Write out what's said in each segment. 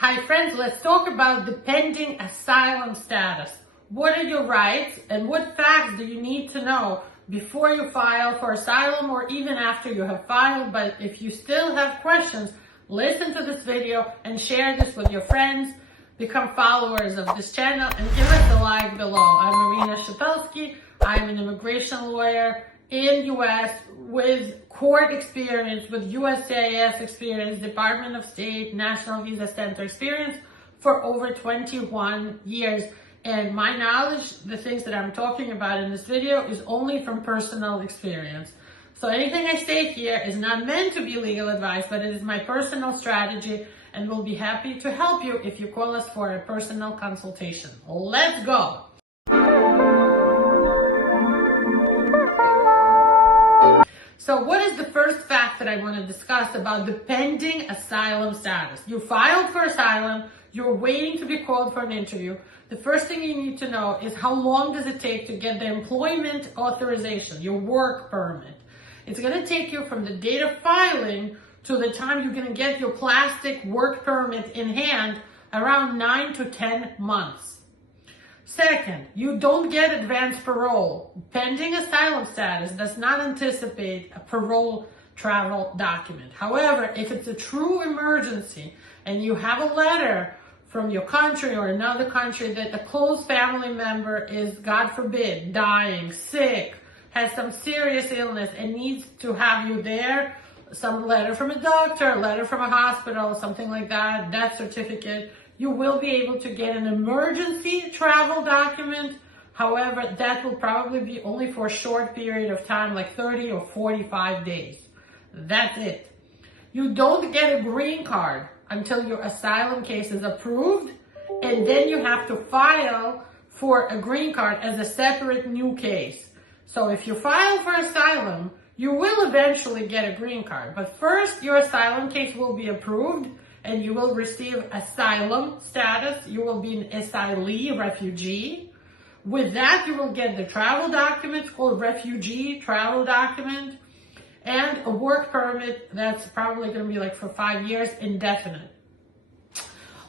Hi friends, let's talk about the pending asylum status. What are your rights and what facts do you need to know before you file for asylum or even after you have filed? But if you still have questions, listen to this video and share this with your friends. Become followers of this channel and give us a like below. I'm Marina Shapelsky. I'm an immigration lawyer in US with court experience, with uscis experience, Department of State, National Visa Center experience for over 21 years. And my knowledge, the things that I'm talking about in this video, is only from personal experience. So anything I say here is not meant to be legal advice, but it is my personal strategy, and we'll be happy to help you if you call us for a personal consultation. Let's go. So what is the first fact that I want to discuss about the pending asylum status? You filed for asylum, you're waiting to be called for an interview. The first thing you need to know is how long does it take to get the employment authorization, your work permit. It's going to take you from the date of filing to the time you're going to get your plastic work permit in hand, around 9 to 10 months. Second, you don't get advance parole. Pending asylum status does not anticipate a parole travel document. However, if it's a true emergency and you have a letter from your country or another country that a close family member is, God forbid, dying, sick, has some serious illness and needs to have you there, some letter from a doctor, letter from a hospital, something like that, death certificate, you will be able to get an emergency travel document. However, that will probably be only for a short period of time, like 30 or 45 days. That's it. You don't get a green card until your asylum case is approved, and then you have to file for a green card as a separate new case. So if you file for asylum, you will eventually get a green card. But first, your asylum case will be approved, and you will receive asylum status. You will be an asylee, refugee. With that, you will get the travel documents called refugee travel document and a work permit that's probably going to be like for 5 years, indefinite.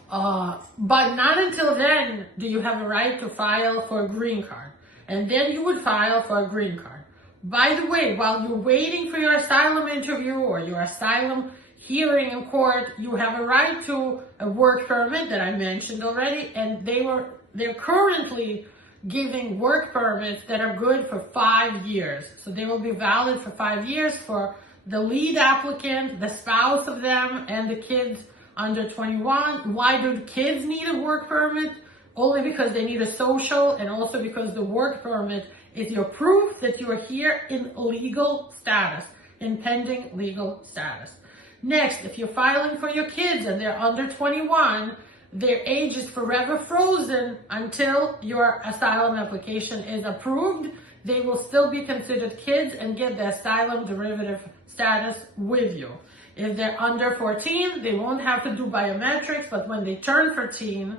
But not until then do you have a right to file for a green card. And then you would file for a green card. By the way, while you're waiting for your asylum interview or your asylum hearing in court, you have a right to a work permit that I mentioned already, and they're currently giving work permits that are good for 5 years. So they will be valid for 5 years for the lead applicant, the spouse of them, and the kids under 21. Why do kids need a work permit? Only because they need a social, and also because the work permit is your proof that you are here in legal status, in pending legal status. Next, if you're filing for your kids and they're under 21, their age is forever frozen until your asylum application is approved. They will still be considered kids and get the asylum derivative status with you. If they're under 14, they won't have to do biometrics, but when they turn 14,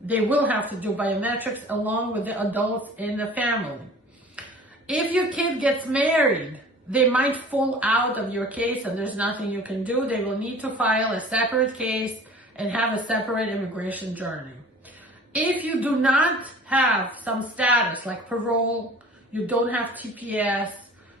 they will have to do biometrics along with the adults in the family. If your kid gets married, they might fall out of your case and there's nothing you can do. They will need to file a separate case and have a separate immigration journey. If you do not have some status like parole, you don't have TPS,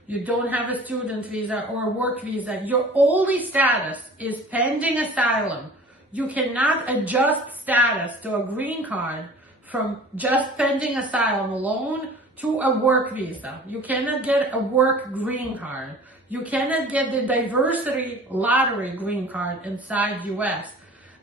you don't have a student visa or a work visa, your only status is pending asylum. You cannot adjust status to a green card from just pending asylum alone to a work visa. You cannot get a work green card. You cannot get the diversity lottery green card inside US.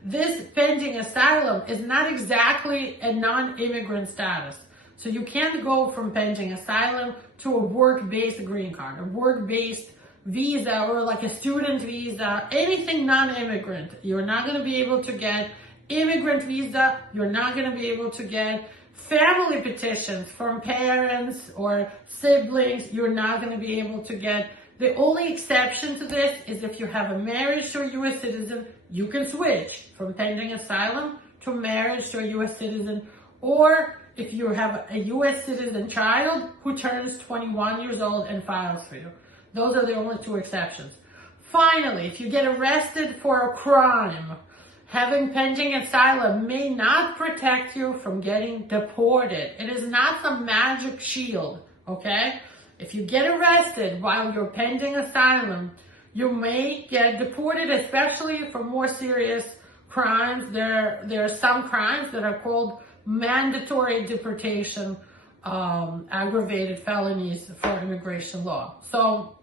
This pending asylum is not exactly a non-immigrant status. So you can't go from pending asylum to a work-based green card, a work-based visa, or like a student visa, anything non-immigrant. You're not going to be able to get immigrant visa. You're not going to be able to get family petitions from parents or siblings. You're not going to be able to get. The only exception to this is if you have a marriage to a U.S. citizen, you can switch from pending asylum to marriage to a U.S. citizen, or if you have a U.S. citizen child who turns 21 years old and files for you. Those are the only two exceptions. Finally, if you get arrested for a crime, having pending asylum may not protect you from getting deported. It is not some magic shield, okay? If you get arrested while you're pending asylum, you may get deported, especially for more serious crimes. There are some crimes that are called mandatory deportation, aggravated felonies for immigration law. So,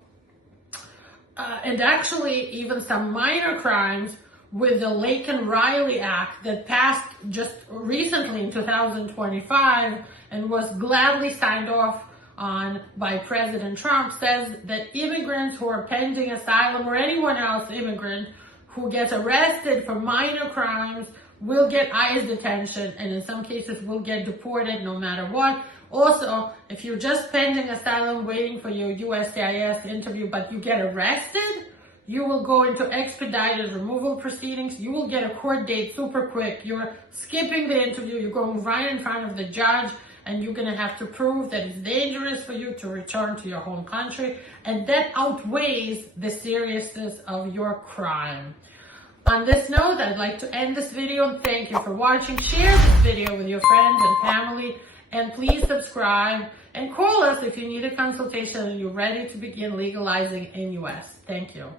and actually even some minor crimes with the Lake and Riley Act that passed just recently in 2025 and was gladly signed off on by President Trump, says that immigrants who are pending asylum or anyone else immigrant who gets arrested for minor crimes will get ICE detention, and in some cases will get deported no matter what. Also, if you're just pending asylum waiting for your USCIS interview but you get arrested, you will go into expedited removal proceedings. You will get a court date super quick. You're skipping the interview. You're going right in front of the judge, and you're going to have to prove that it's dangerous for you to return to your home country, and that outweighs the seriousness of your crime. On this note, I'd like to end this video. Thank you for watching. Share this video with your friends and family, and please subscribe and call us if you need a consultation and you're ready to begin legalizing in US. Thank you.